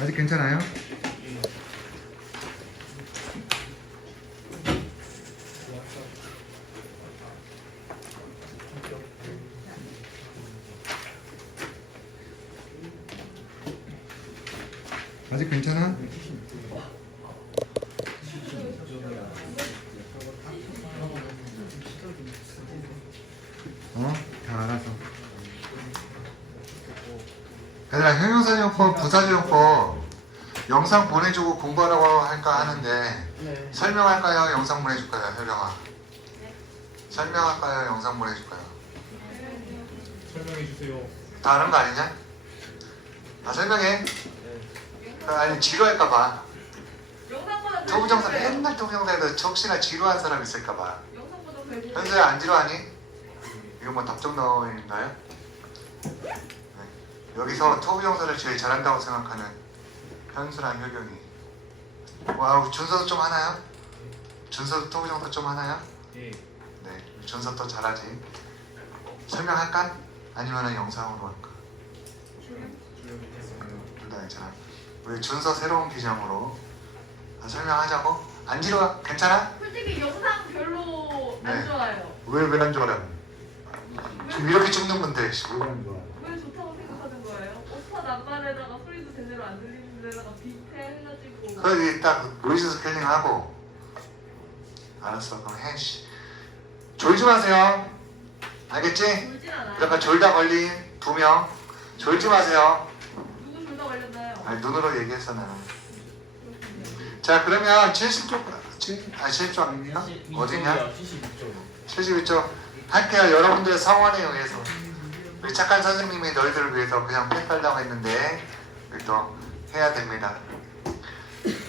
아직 괜찮아요? 아직 괜찮아? 어? 다 알아서. 얘들아 형용사용법, 부사적용법 영상 보내주고 공부하라고 할까 하는데 네. 설명할까요? 영상 보내줄까요? 효령아 설명할까요? 영상 보내줄까요? 설명해 주세요. 다 아는 거 아니냐? 다 설명해 아니 지루할까봐 영상보다 토부정사 별 맨날 토부정사에서 혹시나 지루한 사람 있을까봐 영상보다 현수야 안 지루하니? 이거 뭐 답정 넣어인가요? 네. 여기서 토부정사를 제일 잘한다고 생각하는 현수랑 효경이 와우 준서도 좀 하나요? 준서도 토부정사 좀 하나요? 예. 네 준서 또 잘하지 설명할까? 아니면 영상으로 할까? 둘 다 괜찮아 우리 준서 새로운 기념으로 아, 설명하자고? 안 지루해? 괜찮아? 솔직히 영상 별로 네. 안 좋아요. 왜 왜 안 좋아라? 지금 이렇게 찍는 건데 왜 안 좋아? 남발에다가 소리도 제대로 안 들리는 데다가 비슷해 해가지고 거기 딱 노이즈 스케일링 하고 알았어 그럼 해 씨. 졸지 마세요 알겠지? 울진 않아요. 그러니까 졸다 걸린 두 명 졸지 마세요 누구 둘다 걸렸나요? 아니 눈으로 얘기했어 나는. 자 그러면 70쪽 아 70쪽 아니냐? 어디냐? 72점. 72쪽 할게요 여러분들의 성원에 의해서 우리 착한 선생님이 너희들을 위해서 그냥 패달라고 했는데 우리 또 해야 됩니다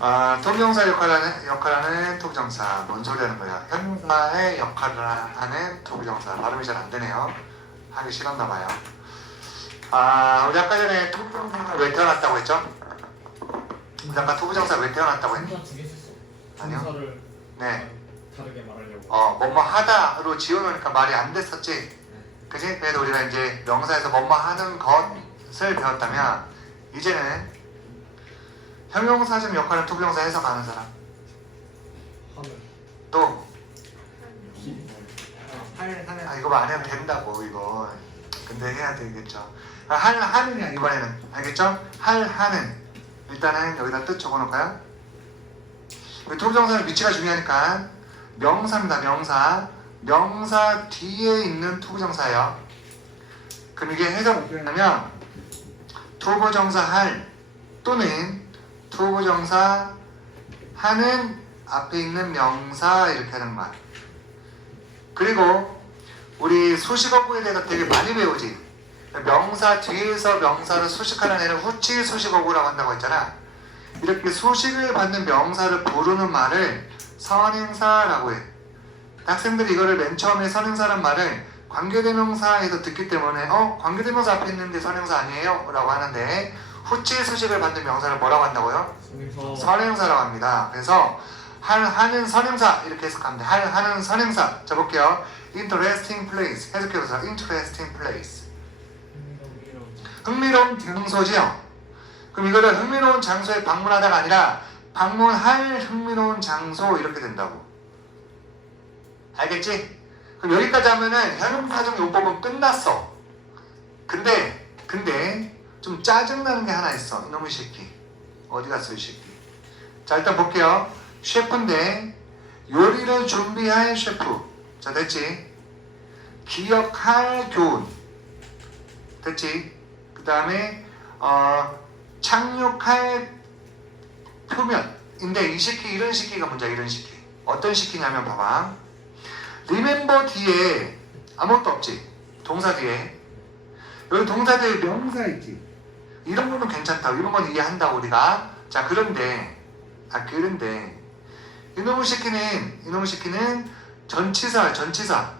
아, 통명사 역할하는, 역할하는 토부정사 뭔 소리 하는 거야 형용사의 역할을 하는 토부정사 발음이 잘 안 되네요 하기 싫었나 봐요 아 우리 아까 전에 토부정사가 왜 태어났다고 했죠? 우리 아까 토부정사 왜 태어났다고 했니? 아니요. 네 다르게 말하려고. 어, 뭐뭐 하다로 지어놓으니까 말이 안 됐었지. 그지? 그래서 우리가 이제 명사에서 뭐뭐 하는 것을 배웠다면 이제는 형용사적 역할을 투부정사 해석하는 사람. 또. 아, 이거 안 해도 된다고, 이거. 근데 해야 되겠죠. 아, 할, 하느냐, 이번에는. 알겠죠? 할, 하는. 일단은 여기다 뜻 적어놓을까요? 투부정사는 위치가 중요하니까 명사입니다, 명사. 명사 뒤에 있는 투부정사예요. 그럼 이게 해석 어떻게 하냐면 투부정사 할 또는 투부정사 하는 앞에 있는 명사 이렇게 하는 거야. 그리고 우리 수식어구에 대해서 되게 많이 배우지. 명사 뒤에서 명사를 수식하는 애는 후치 수식어구라고 한다고 했잖아. 이렇게 수식을 받는 명사를 부르는 말을 선행사라고 해. 학생들이 이거를 맨 처음에 선행사란 말을 관계대명사에서 듣기 때문에 어? 관계대명사 앞에 있는데 선행사 아니에요? 라고 하는데 후치 수식을 받는 명사를 뭐라고 한다고요? 성에서 선행사라고 합니다. 그래서 할 하는 선행사 이렇게 돼. 할 하는 선행사. 자 볼게요. Interesting place 해석해보세요. Interesting place. 흥미로운 장소지요. 그럼 이거를 흥미로운 장소에 방문하다가 아니라 방문할 흥미로운 장소 이렇게 된다고. 알겠지? 그럼 여기까지 하면은 현용사정 용법은 끝났어. 근데 근데 좀 짜증나는 게 하나 있어. 이놈의 새끼. 어디 갔어 이 새끼. 자 일단 볼게요. 셰프인데 요리를 준비할 셰프. 자 됐지? 기억할 교훈. 됐지? 그 다음에 어, 착륙할 표면인데 이 시키 이런 시키가 문제야 이런 시키 어떤 시키냐면 봐봐 리멤버 뒤에 아무것도 없지? 동사 뒤에. 여기 동사 뒤에 명사 있지? 이런 거는 괜찮다 이런 건 이해한다 우리가. 자 그런데 아 그런데. 이놈의 시키는 이놈의 시키는 전치사 전치사.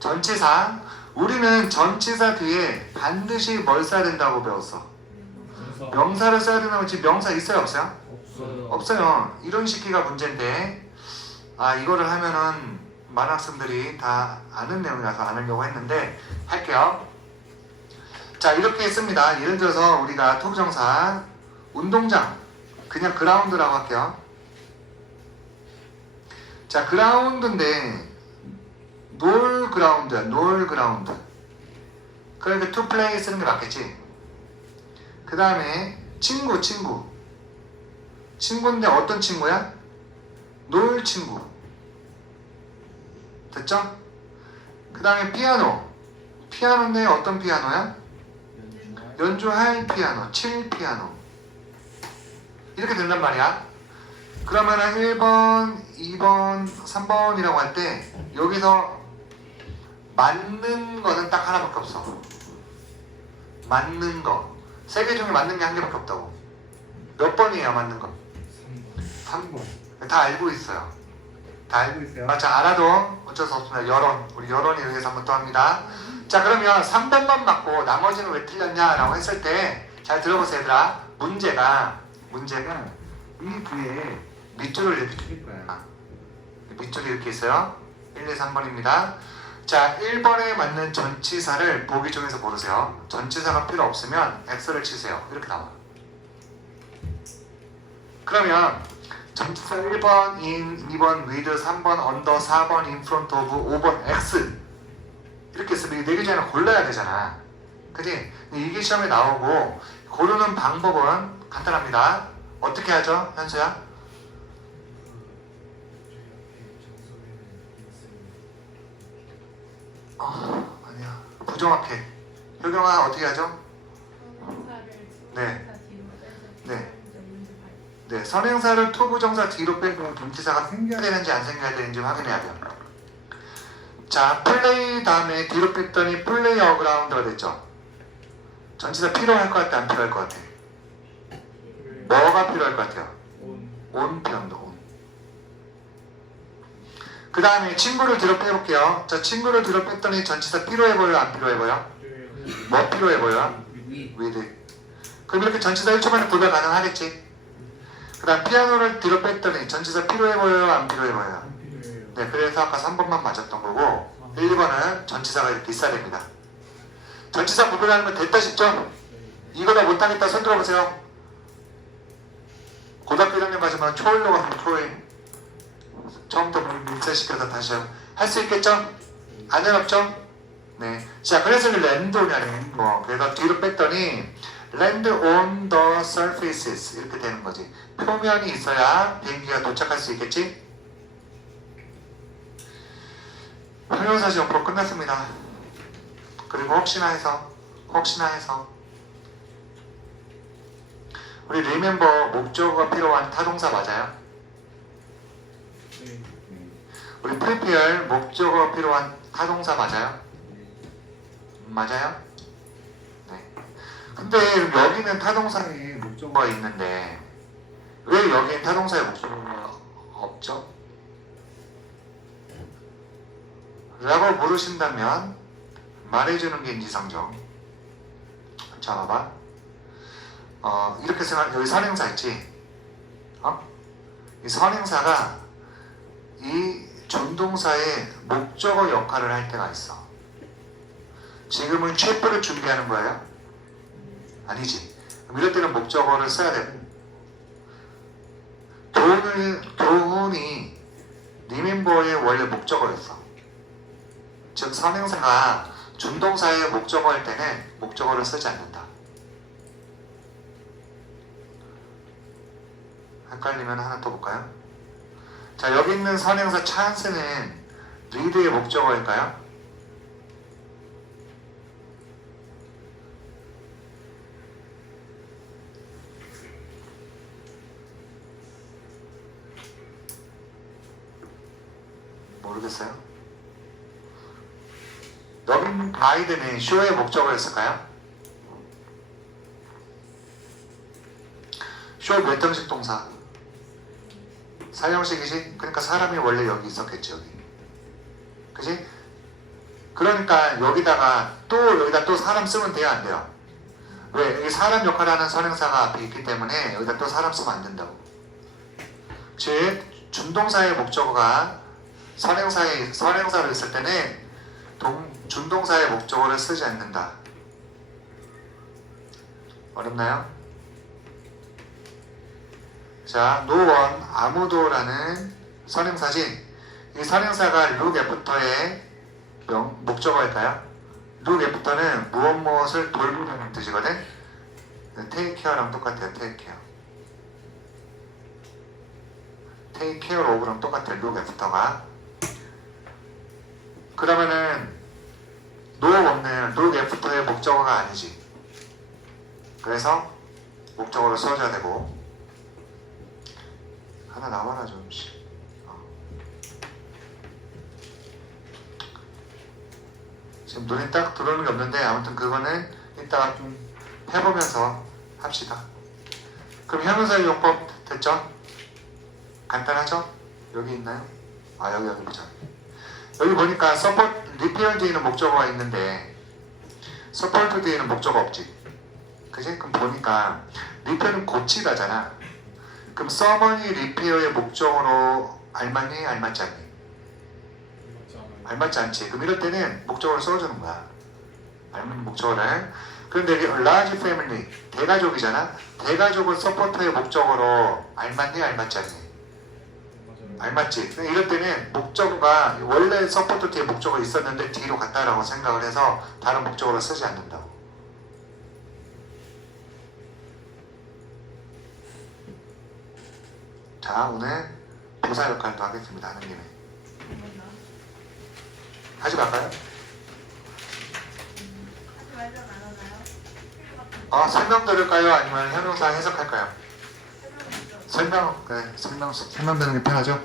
전치사. 우리는 전치사 뒤에 반드시 뭘 써야 된다고 배웠어? 명사를 써야 된다고 지금 명사 있어요 없어요? 없어요. 없어요. 이런 시기가 문제인데. 아 이거를 하면은 많은 학생들이 다 아는 내용이라서 안 하려고 했는데 할게요. 자 이렇게 했습니다. 예를 들어서 우리가 토부정사 운동장 그냥 그라운드라고 할게요. 자 그라운드인데 놀 그라운드야 놀 그라운드. 그러니까 투 플레이 쓰는 게 맞겠지. 그 다음에 친구 친구 친구인데 어떤 친구야? 놀 친구. 됐죠? 그 다음에 피아노. 피아노인데 어떤 피아노야? 연주할 피아노, 칠 피아노. 이렇게 된단 말이야. 그러면은 1번, 2번, 3번이라고 할 때 여기서 맞는 거는 딱 하나밖에 없어. 맞는 거. 세 개 중에 맞는 게 한 개밖에 없다고. 몇 번이에요, 맞는 거? 3번 3번. 다 알고 있어요. 다 알고 있어요. 자, 알아도 어쩔 수 없습니다. 여론. 우리 여론에 의해서 한번 또 합니다. 자, 그러면 3번만 맞고 나머지는 왜 틀렸냐라고 했을 때 잘 들어보세요, 얘들아. 문제가, 문제가 이 뒤에 밑줄을 이렇게 칠 거야. 밑줄이 이렇게 있어요. 1, 2, 3번입니다. 자, 1번에 맞는 전치사를 보기 중에서 고르세요. 전치사가 필요 없으면 X를 치세요. 이렇게 나와. 그러면 전치사 1번 in, 2번 with, 3번 under, 4번 in front of, 5번 x 이렇게 쓰면 이네 개 중에 하나 골라야 되잖아. 그지? 이게 시험에 나오고 고르는 방법은 간단합니다. 어떻게 하죠, 현수야? 아, 아니야. 부정확해. 효경아 어떻게 하죠? 네. 네. 네, 선행사를 투부정사 뒤로 빼고 동치사가 생겨야 되는지 안 생겨야 되는지 확인해야 돼요. 자, 플레이 다음에 뒤로 뺐더니 플레이 어그라운드가 됐죠. 전치사 필요할 것 같아, 안 필요할 것 같아? 뭐가 필요할 것 같아요? 온온 필요합니다, 온. 그 다음에 친구를 뒤로 빼볼게요. 자, 친구를 뒤로 뺐더니 전치사 필요해 보여요, 안 필요해 보여? 뭐 필요해 보여? 위 위드. 그럼 이렇게 전치사 1초 만에 구별 가능하겠지? 그 다음 피아노를 뒤로 뺐더니 전치사 필요해 보여요? 안 필요해 보여요? 네, 그래서 아까 3번만 맞았던 거고 1번은 전치사가 이렇게 있어야 됩니다. 전치사 구별하는 건 됐다 싶죠? 이거 다 못하겠다 손 들어보세요. 고등학교 1학년 가지만 초일로 가면 초일. 처음부터 밀착시켜서 다시 할 수 있겠죠? 안전 없죠? 네. 자, 그래서 이 랜드냐, 랜드. 그래서 뒤로 뺐더니 land on the surfaces 이렇게 되는 거지. 표면이 있어야 비행기가 도착할 수 있겠지? 형용사 시험으로 끝났습니다. 그리고 혹시나 해서 혹시나 해서 우리 리멤버 목적어가 필요한 타동사 맞아요? 네 우리 프리피얼 목적어가 필요한 타동사 맞아요? 맞아요? 네. 근데 여기는 타동사에 목적어가 있는데 왜 여기엔 타동사에 목적어가 없죠? 라고 물으신다면 말해주는 게 인지상정. 자, 봐봐. 어, 이렇게 생각, 여기 선행사 있지? 어? 이 선행사가 이 준동사의 목적어 역할을 할 때가 있어. 지금은 셰프를 준비하는 거예요? 아니지. 이럴 때는 목적어를 써야 되고. 교훈을, 교훈이 리멤버의 원래 목적어였어. 즉, 선행사가 준동사의 목적어 할 때는 목적어를 쓰지 않는다. 헷갈리면 하나 더 볼까요? 자, 여기 있는 선행사 찬스는 리드의 목적어일까요? 모르겠어요. 있는 가이드는 쇼의 목적어였을까요? 쇼 몇 형식 동사? 사형식이지? 그러니까 사람이 원래 여기 있었겠지 여기 그지? 그러니까 여기다가 또 여기다 또 사람 쓰면 돼요 안 돼요? 왜? 여기 사람 역할을 하는 선행사가 앞에 있기 때문에 여기다 또 사람 쓰면 안 된다고 즉 준동사의 목적어가 선행사의 선행사를 쓸 때는 동, 준동사의 목적어를 쓰지 않는다 어렵나요? 자, 노원 아무도라는 선행사지. 이 선행사가 룩 애프터의 명, 목적어일까요? 룩 애프터는 무엇 무엇을 돌보는 뜻이거든. 테이크 케어랑 똑같아요. 테이크 케어. 테이크 케어 오브랑 똑같아요. 룩 애프터가. 그러면은 노 없는 룩 애프터의 목적어가 아니지. 그래서 목적어로 써줘야 되고 하나 나와라 좀. 씨. 어. 지금 눈에 딱 들어오는 게 없는데 아무튼 그거는 이따가 좀 해보면서 합시다. 그럼 형용사 용법 됐죠? 간단하죠? 여기 있나요? 아 여기 여기 보자. 여기 보니까 서포트 리페어 뒤에는 목적어가 있는데 서포트 뒤에는 목적어 없지. 그지? 그럼 보니까 리페어는 고치다잖아. 그럼 서머니 리페어의 목적어로 알맞니? 알맞지 않니? 알맞지 않지. 그럼 이럴 때는 목적어를 써주는 거야. 알맞는 목적어를. 그런데 large family 대가족이잖아. 대가족은 서포터의 목적어로 알맞니? 알맞지 않니? 알맞지? 이럴 때는 목적어가 원래 서포터 뒤에 목적어 있었는데 뒤로 갔다라고 생각을 해서 다른 목적어로 쓰지 않는다고. 자 오늘 보사 역할도 하겠습니다. 잠깐만. 하지 말까요? 어, 설명 들을까요? 아니면 형용사 해석할까요? 설명, 네, 설명, 설명되는 게 편하죠?